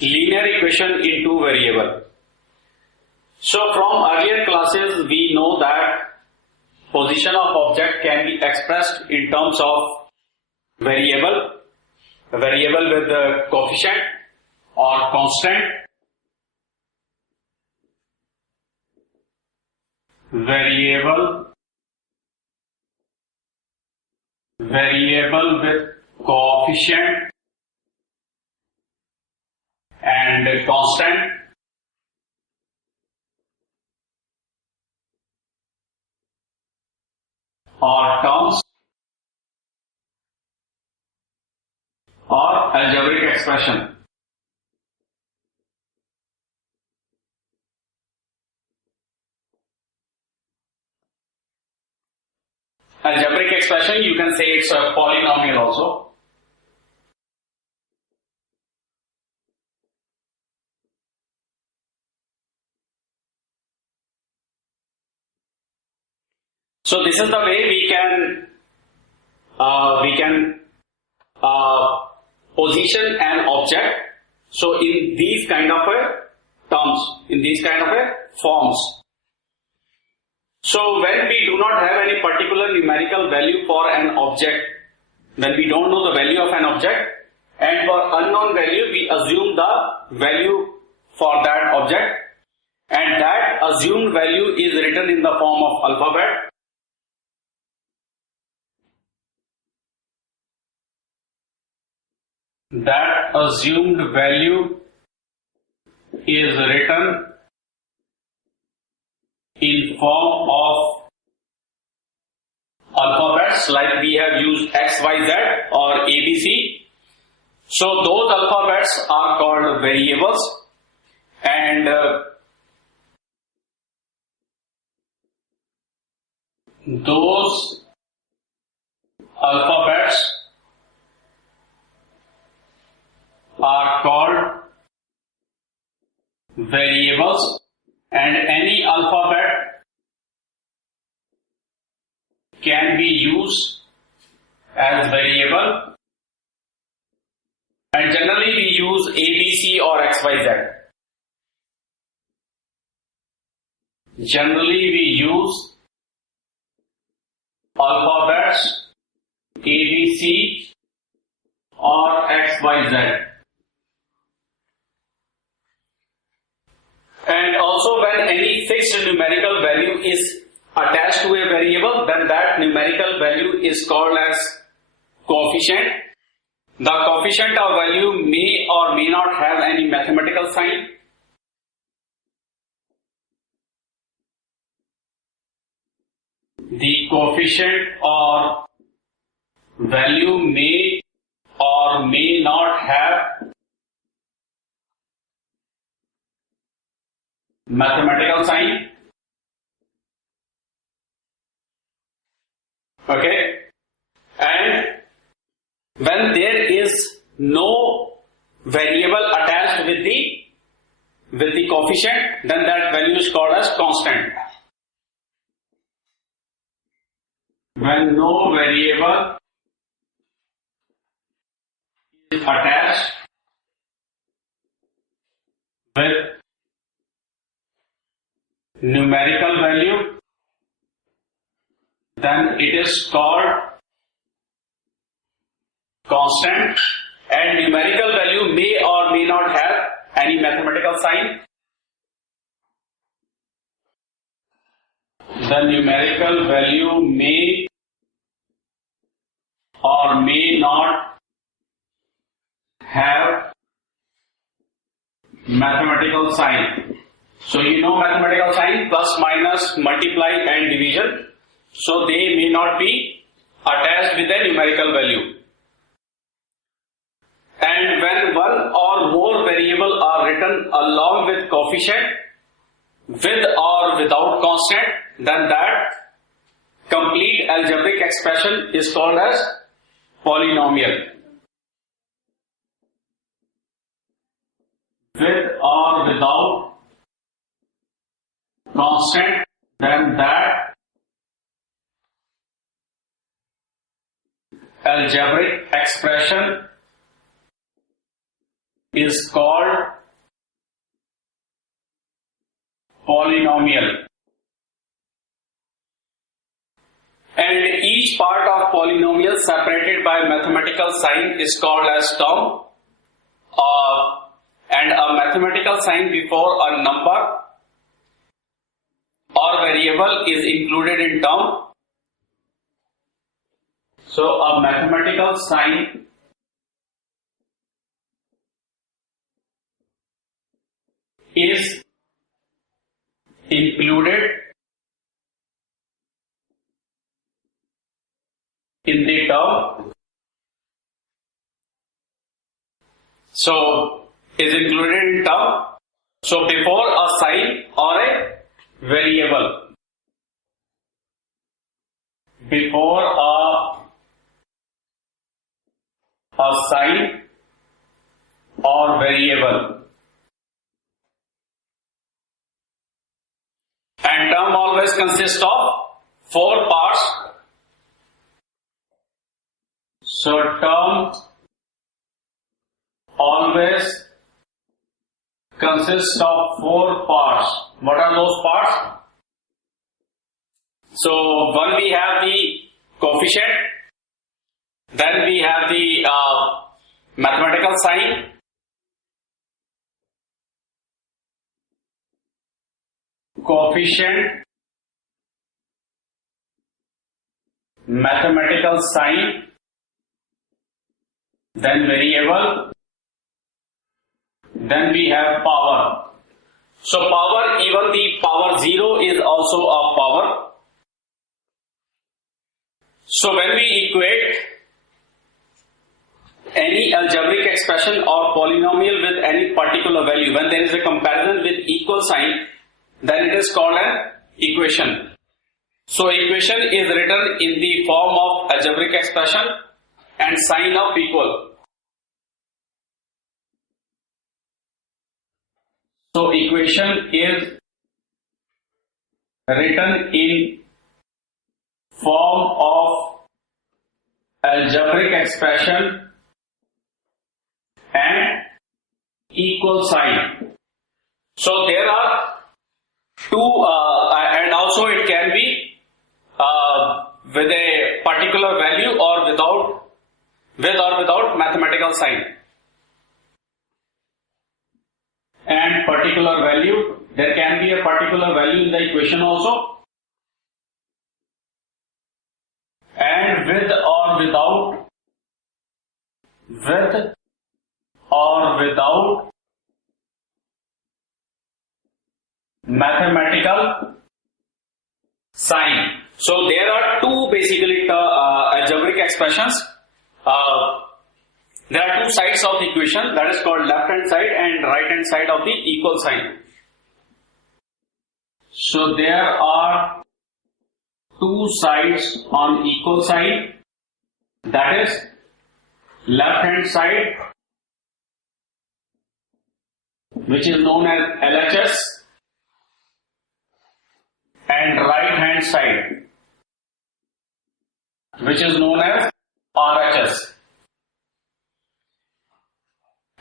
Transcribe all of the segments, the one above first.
linear equation in two variable. So from earlier classes we know that position of object can be expressed in terms of variable with the coefficient or constant, variable with coefficient and constant, or terms, or algebraic expression. Algebraic expression, you can say it's a polynomial also. So this is the way we can position an object. So in these kind of terms, in these kind of forms. So when we do not have any particular numerical value for an object, when we don't know the value of an object, and for unknown value we assume the value for that object, and that assumed value is written in the form of alphabet. That assumed value is written in form of alphabets, like we have used X, Y, Z or ABC. So those alphabets are called variables, and those alphabets are called variables, and any alphabet can be used as variable, and generally we use ABC or XYZ. Generally we use alphabets ABC or XYZ. And also when any fixed numerical value is attached to a variable, then that numerical value is called as coefficient. The coefficient of value may or may not have any mathematical sign. The coefficient or value may or may not have mathematical sign. Okay, and when there is no variable attached with the coefficient, then that value is called as constant. When no variable is attached with numerical value, then it is called constant, and numerical value may or may not have any mathematical sign. The numerical value may or may not have mathematical sign. So you know mathematical sign, plus, minus, multiply and division. So they may not be attached with a numerical value. And when one or more variables are written along with coefficient, with or without constant, then that complete algebraic expression is called as polynomial. With or without constant, then that algebraic expression is called polynomial, and each part of polynomial separated by mathematical sign is called as term, and a mathematical sign before a number or variable is included in term. So a mathematical sign is included in the term. So is included in term. So before a sign or a variable, before a sign or variable, and term always consists of four parts. So term always consists of four parts. What are those parts? So one, we have the coefficient, then we have the mathematical sign, coefficient, mathematical sign, then variable, then we have power. So power, even the power 0 is also a power. So when we equate any algebraic expression or polynomial with any particular value, when there is a comparison with equal sign, then it is called an equation. So equation is written in the form of algebraic expression and sign of equal. So equation is written in form of algebraic expression and equal sign. So there are two, and also it can be with a particular value or without, with or without mathematical sign. And particular value, there can be a particular value in the equation also, and with or without mathematical sign. So there are two basically algebraic expressions. There are two sides of the equation, that is called left hand side and right hand side of the equal sign. So there are two sides on equal sign, that is left hand side, which is known as LHS, and right hand side, which is known as RHS.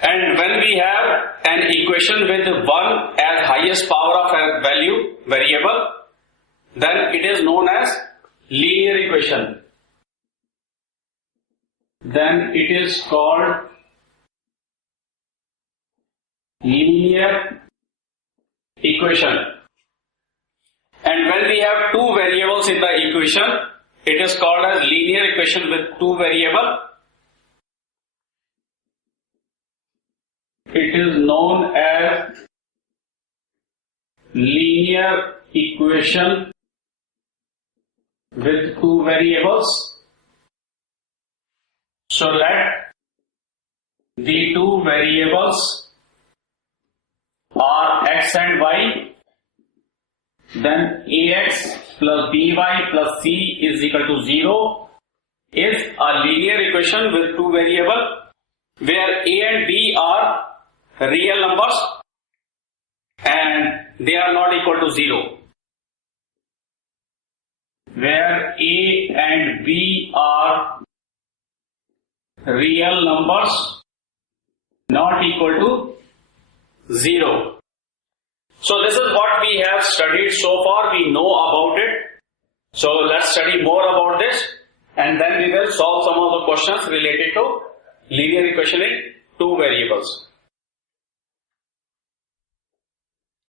And when we have an equation with 1 as highest power of a value variable, then it is known as linear equation. Then it is called linear equation. And when we have two variables in the equation, it is called as linear equation with two variables. It is known as linear equation with two variables. So let the two variables are x and y, then ax plus by plus c is equal to 0 is a linear equation with two variables where a and b are real numbers and they are not equal to 0. Where a and b are real numbers not equal to 0. So this is what we have studied so far. We know about it. So let's study more about this, and then we will solve some of the questions related to linear equation in two variables.